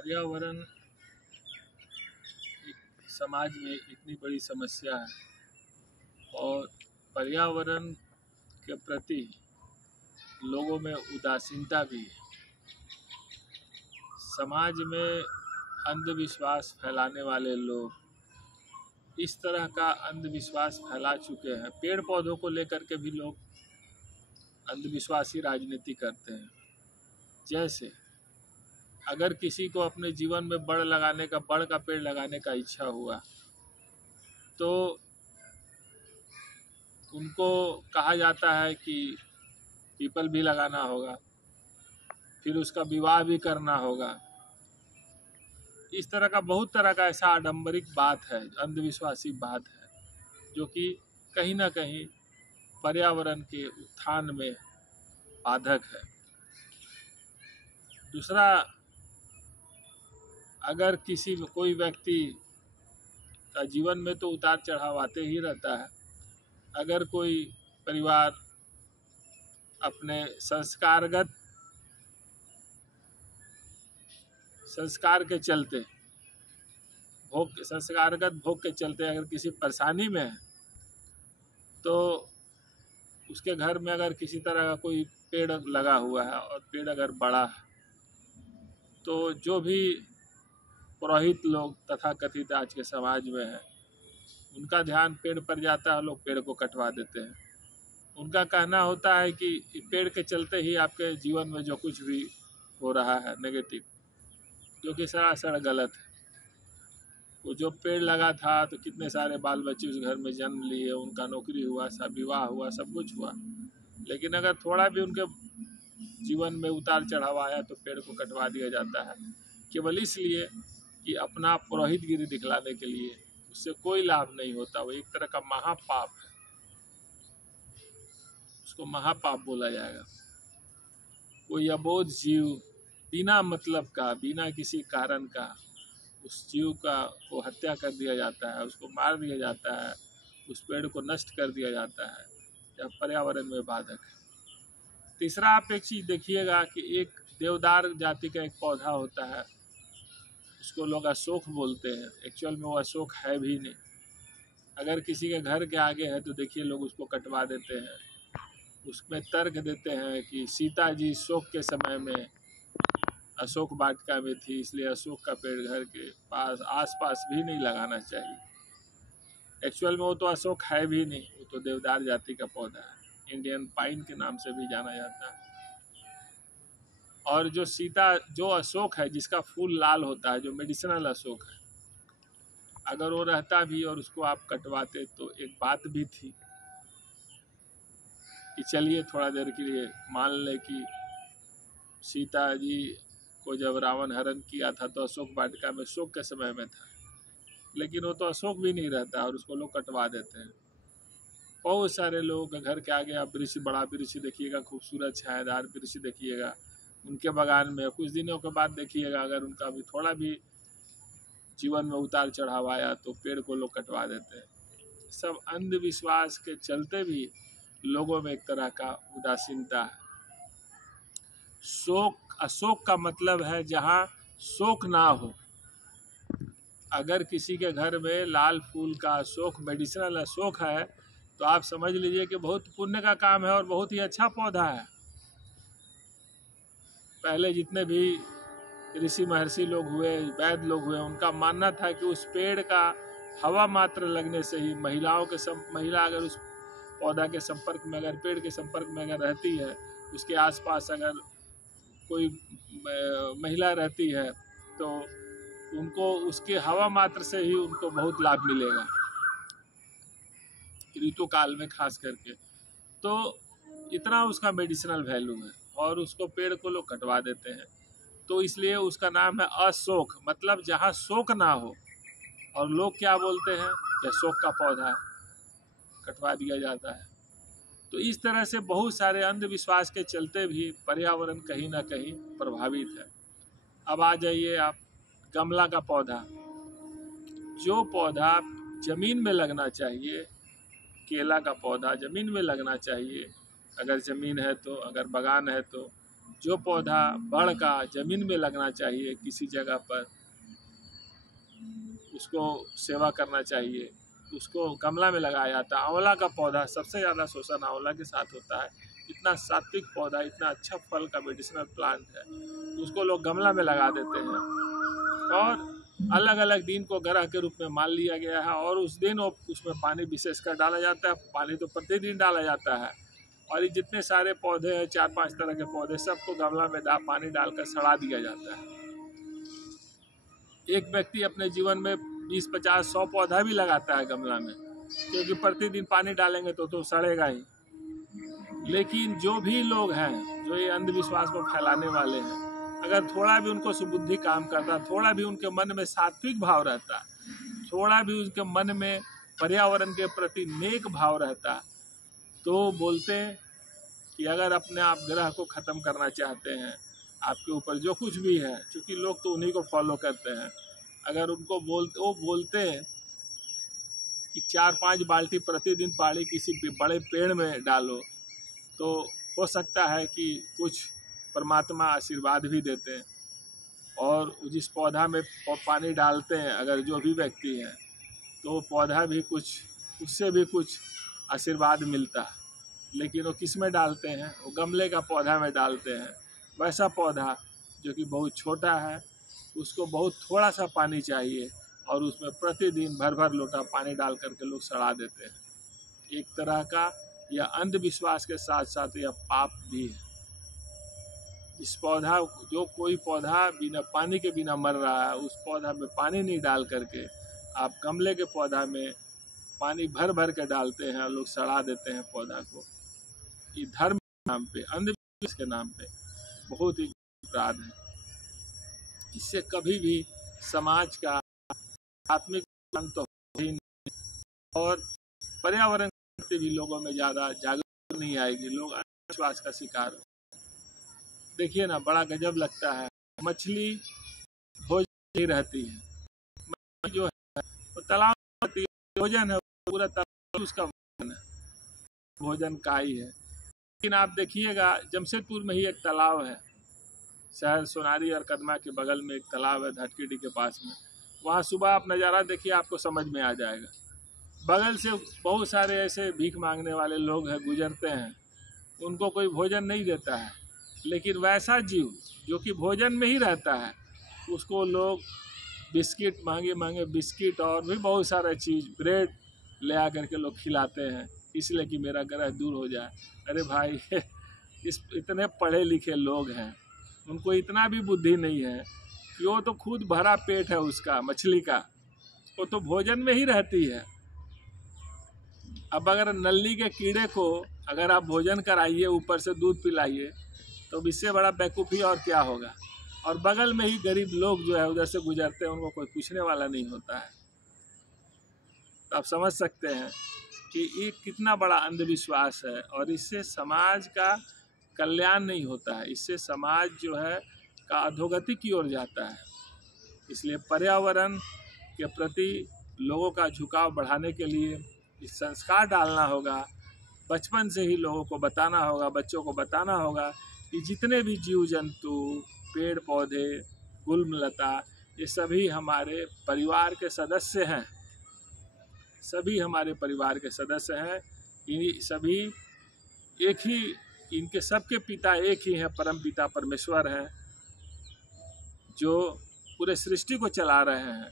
पर्यावरण एक समाज में इतनी बड़ी समस्या है और पर्यावरण के प्रति लोगों में उदासीनता भी है। समाज में अंधविश्वास फैलाने वाले लोग इस तरह का अंधविश्वास फैला चुके हैं। पेड़ पौधों को लेकर के भी लोग अंधविश्वासी राजनीति करते हैं। जैसे अगर किसी को अपने जीवन में बड़ का पेड़ लगाने का इच्छा हुआ तो उनको कहा जाता है कि पीपल भी लगाना होगा, फिर उसका विवाह भी करना होगा। इस तरह का बहुत तरह का ऐसा आडंबरिक बात है, अंधविश्वासी बात है, जो कि कहीं ना कहीं पर्यावरण के उत्थान में बाधक है। दूसरा, अगर कोई व्यक्ति का जीवन में तो उतार चढ़ाव आते ही रहता है। अगर कोई परिवार अपने संस्कारगत भोग के चलते अगर किसी परेशानी में है तो उसके घर में अगर किसी तरह का कोई पेड़ लगा हुआ है और पेड़ अगर बड़ा है तो जो भी पुरोहित लोग तथाकथित आज के समाज में है उनका ध्यान पेड़ पर जाता है, लोग पेड़ को कटवा देते हैं। उनका कहना होता है कि पेड़ के चलते ही आपके जीवन में जो कुछ भी हो रहा है नेगेटिव, जो कि सरासर गलत है। वो जो पेड़ लगा था तो कितने सारे बाल बच्चे उस घर में जन्म लिए, उनका नौकरी हुआ, सब विवाह हुआ, सब कुछ हुआ। लेकिन अगर थोड़ा भी उनके जीवन में उतार चढ़ाव आया तो पेड़ को कटवा दिया जाता है, केवल इसलिए कि अपना पुरोहितगिरी दिखलाने के लिए। उससे कोई लाभ नहीं होता। वो एक तरह का महापाप है, उसको महापाप बोला जाएगा। कोई अबोध जीव बिना मतलब का, बिना किसी कारण का उस जीव को हत्या कर दिया जाता है, उसको मार दिया जाता है, उस पेड़ को नष्ट कर दिया जाता है, यह पर्यावरण में बाधक है। तीसरा, आप एक चीज़ देखिएगा कि एक देवदार जाति का एक पौधा होता है, उसको लोग अशोक बोलते हैं। एक्चुअल में वो अशोक है भी नहीं। अगर किसी के घर के आगे है तो देखिए लोग उसको कटवा देते हैं। उसमें तर्क देते हैं कि सीता जी शोक के समय में अशोक वाटिका में थी, इसलिए अशोक का पेड़ घर के पास आसपास भी नहीं लगाना चाहिए। एक्चुअल में वो तो अशोक है भी नहीं, वो तो देवदार जाति का पौधा है, इंडियन पाइन के नाम से भी जाना जाता है। और जो अशोक है जिसका फूल लाल होता है, जो मेडिसिनल अशोक है, अगर वो रहता भी और उसको आप कटवाते तो एक बात भी थी कि चलिए थोड़ा देर के लिए मान ले कि सीता जी को जब रावण हरण किया था तो अशोक वाटिका में शोक के समय में था, लेकिन वो तो अशोक भी नहीं रहता और उसको लोग कटवा देते हैं। बहुत सारे लोगों के घर के आगे आप बड़ा वृक्ष देखिएगा, खूबसूरत छायादार वृक्ष देखिएगा, उनके बगान में कुछ दिनों के बाद देखिएगा अगर उनका भी थोड़ा भी जीवन में उतार चढ़ाव आया तो पेड़ को लोग कटवा देते हैं। सब अंधविश्वास के चलते भी लोगों में एक तरह का उदासीनता है। अशोक का मतलब है जहाँ शोक ना हो। अगर किसी के घर में लाल फूल का अशोक, मेडिसिनल अशोक है, तो आप समझ लीजिए कि बहुत पुण्य का काम है और बहुत ही अच्छा पौधा है। पहले जितने भी ऋषि महर्षि लोग हुए, वैद्य लोग हुए, उनका मानना था कि उस पेड़ का हवा मात्र लगने से ही महिला अगर उस पौधा के संपर्क में, अगर पेड़ के संपर्क में अगर रहती है, उसके आसपास अगर कोई महिला रहती है तो उनको उसके हवा मात्र से ही उनको बहुत लाभ मिलेगा, ऋतु काल में खास करके। तो इतना उसका मेडिसिनल वैल्यू है और उसको पेड़ को लोग कटवा देते हैं। तो इसलिए उसका नाम है अशोक, मतलब जहाँ शोक ना हो। और लोग क्या बोलते हैं, यह शोक का पौधा है, कटवा दिया जाता है। तो इस तरह से बहुत सारे अंधविश्वास के चलते भी पर्यावरण कहीं ना कहीं प्रभावित है। अब आ जाइए आप गमला का पौधा। जो पौधा जमीन में लगना चाहिए, केला का पौधा जमीन में लगना चाहिए, अगर ज़मीन है तो, अगर बागान है तो जो पौधा बढ़ का ज़मीन में लगना चाहिए किसी जगह पर, उसको सेवा करना चाहिए, उसको गमला में लगाया जाता है। आंवला का पौधा सबसे ज़्यादा शोषण आंवला के साथ होता है। इतना सात्विक पौधा, इतना अच्छा फल का मेडिसिनल प्लांट है, उसको लोग गमला में लगा देते हैं और अलग अलग दिन को ग्रह के रूप में मान लिया गया है और उस दिन उसमें पानी विशेषकर डाला जाता है। पानी तो प्रतिदिन डाला जाता है और ये जितने सारे पौधे हैं, 4-5 तरह के पौधे, सबको गमला में पानी डालकर सड़ा दिया जाता है। एक व्यक्ति अपने जीवन में 20-50-100 पौधा भी लगाता है गमला में, क्योंकि प्रतिदिन पानी डालेंगे तो सड़ेगा ही। लेकिन जो भी लोग हैं जो ये अंधविश्वास को फैलाने वाले हैं, अगर थोड़ा भी उनको सुबुद्धि काम करता, थोड़ा भी उनके मन में सात्विक भाव रहता, थोड़ा भी उनके मन में पर्यावरण के प्रति नेक भाव रहता, तो बोलते कि अगर अपने आप ग्रह को ख़त्म करना चाहते हैं, आपके ऊपर जो कुछ भी है, क्योंकि लोग तो उन्हीं को फॉलो करते हैं, अगर उनको वो बोलते कि 4-5 बाल्टी प्रतिदिन पानी किसी बड़े पेड़ में डालो, तो हो सकता है कि कुछ परमात्मा आशीर्वाद भी देते हैं और जिस पौधा में पानी डालते हैं अगर जो भी व्यक्ति हैं, तो पौधा भी कुछ, उससे भी कुछ आशीर्वाद मिलता है। लेकिन वो किस में डालते हैं? वो गमले का पौधा में डालते हैं। वैसा पौधा जो कि बहुत छोटा है, उसको बहुत थोड़ा सा पानी चाहिए और उसमें प्रतिदिन भर भर लोटा पानी डाल करके लोग सड़ा देते हैं। एक तरह का यह अंधविश्वास के साथ साथ यह पाप भी है। इस पौधा, जो कोई पौधा बिना पानी के बिना मर रहा है, उस पौधा में पानी नहीं डाल करके आप गमले के पौधा में पानी भर भर के डालते हैं और लोग सड़ा देते हैं पौधा को। ये धर्म के नाम पे, अंधविश्वास के नाम पे बहुत ही अपराध है। इससे कभी भी समाज का आत्मिक तो ही नहीं और पर्यावरण के भी लोगों में ज़्यादा जागरूकता नहीं आएगी। लोग अंधविश्वास का शिकार हो। देखिए ना, बड़ा गजब लगता है, मछली भोजन नहीं रहती है, मछली जो है वो तालाब रहती है, भोजन है, पूरा तालाब उसका भोजन है, भोजन का ही है। लेकिन आप देखिएगा, जमशेदपुर में ही एक तालाब है, शहर सोनारी और कदमा के बगल में एक तालाब है, धटकीडी के पास में। वहाँ सुबह आप नज़ारा देखिए, आपको समझ में आ जाएगा। बगल से बहुत सारे ऐसे भीख मांगने वाले लोग हैं, गुजरते हैं, उनको कोई भोजन नहीं देता है, लेकिन वैसा जीव जो कि भोजन में ही रहता है, उसको लोग बिस्किट, महंगे महंगे बिस्किट और भी बहुत सारा चीज़, ब्रेड ले आकर के लोग खिलाते हैं, इसलिए कि मेरा ग्रह दूर हो जाए। अरे भाई, इतने पढ़े लिखे लोग हैं, उनको इतना भी बुद्धि नहीं है कि वो तो खुद भरा पेट है उसका, मछली का, वो तो भोजन में ही रहती है। अब अगर नल्ली के कीड़े को अगर आप भोजन कराइए, ऊपर से दूध पिलाइए, तो इससे बड़ा बेवकूफ़ी और क्या होगा। और बगल में ही गरीब लोग जो है उधर से गुजरते हैं, उनको कोई पूछने वाला नहीं होता है। तो आप समझ सकते हैं कि ये कितना बड़ा अंधविश्वास है और इससे समाज का कल्याण नहीं होता है, इससे समाज जो है का अधोगति की ओर जाता है। इसलिए पर्यावरण के प्रति लोगों का झुकाव बढ़ाने के लिए इस संस्कार डालना होगा, बचपन से ही लोगों को बताना होगा, बच्चों को बताना होगा कि जितने भी जीव जंतु, पेड़ पौधे, गुलमलता, ये सभी हमारे परिवार के सदस्य हैं, सभी हमारे परिवार के सदस्य हैं। ये सभी एक ही, इनके सबके पिता एक ही हैं, परम पिता परमेश्वर हैं, जो पूरे सृष्टि को चला रहे हैं।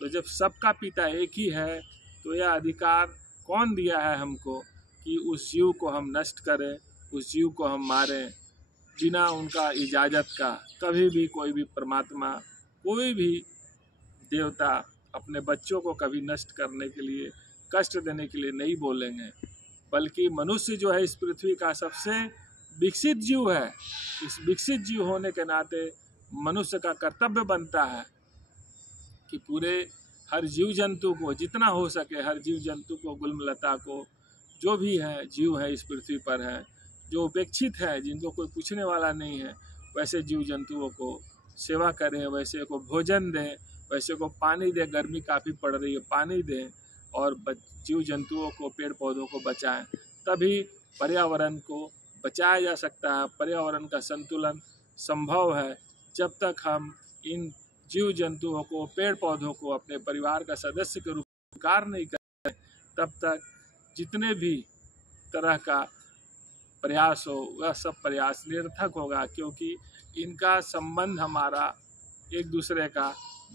तो जब सबका पिता एक ही है, तो यह अधिकार कौन दिया है हमको कि उस जीव को हम नष्ट करें, उस जीव को हम मारें बिना उनका इजाज़त का? कभी भी कोई भी परमात्मा, कोई भी देवता अपने बच्चों को कभी नष्ट करने के लिए, कष्ट देने के लिए नहीं बोलेंगे। बल्कि मनुष्य जो है इस पृथ्वी का सबसे विकसित जीव है। इस विकसित जीव होने के नाते मनुष्य का कर्तव्य बनता है कि पूरे हर जीव जंतु को, जितना हो सके हर जीव जंतु को, गुलमलता को, जो भी है जीव है इस पृथ्वी पर है, जो उपेक्षित है, जिनको कोई पूछने वाला नहीं है, वैसे जीव जंतुओं को सेवा करें, वैसे को भोजन दें, वैसे को पानी दें। गर्मी काफ़ी पड़ रही है, पानी दें और जीव जंतुओं को, पेड़ पौधों को बचाएं। तभी पर्यावरण को बचाया जा सकता है, पर्यावरण का संतुलन संभव है जब तक हम इन जीव जंतुओं को, पेड़ पौधों को अपने परिवार का सदस्य के रूप में स्वीकार नहीं करें, तब तक जितने भी तरह का प्रयास हो वह सब प्रयास निरर्थक होगा, क्योंकि इनका संबंध हमारा एक दूसरे का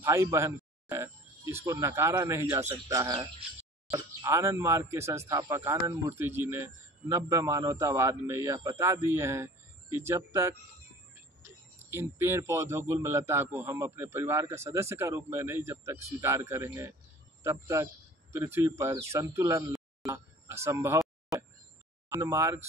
भाई बहन है, इसको नकारा नहीं जा सकता है। और आनंद मार्ग के संस्थापक आनंद मूर्ति जी ने नव्य मानवतावाद में यह बता दिए हैं कि जब तक इन पेड़ पौधों गुलमलता को हम अपने परिवार का सदस्य का रूप में नहीं जब तक स्वीकार करेंगे, तब तक पृथ्वी पर संतुलन लाना असंभव है। आनंद मार्ग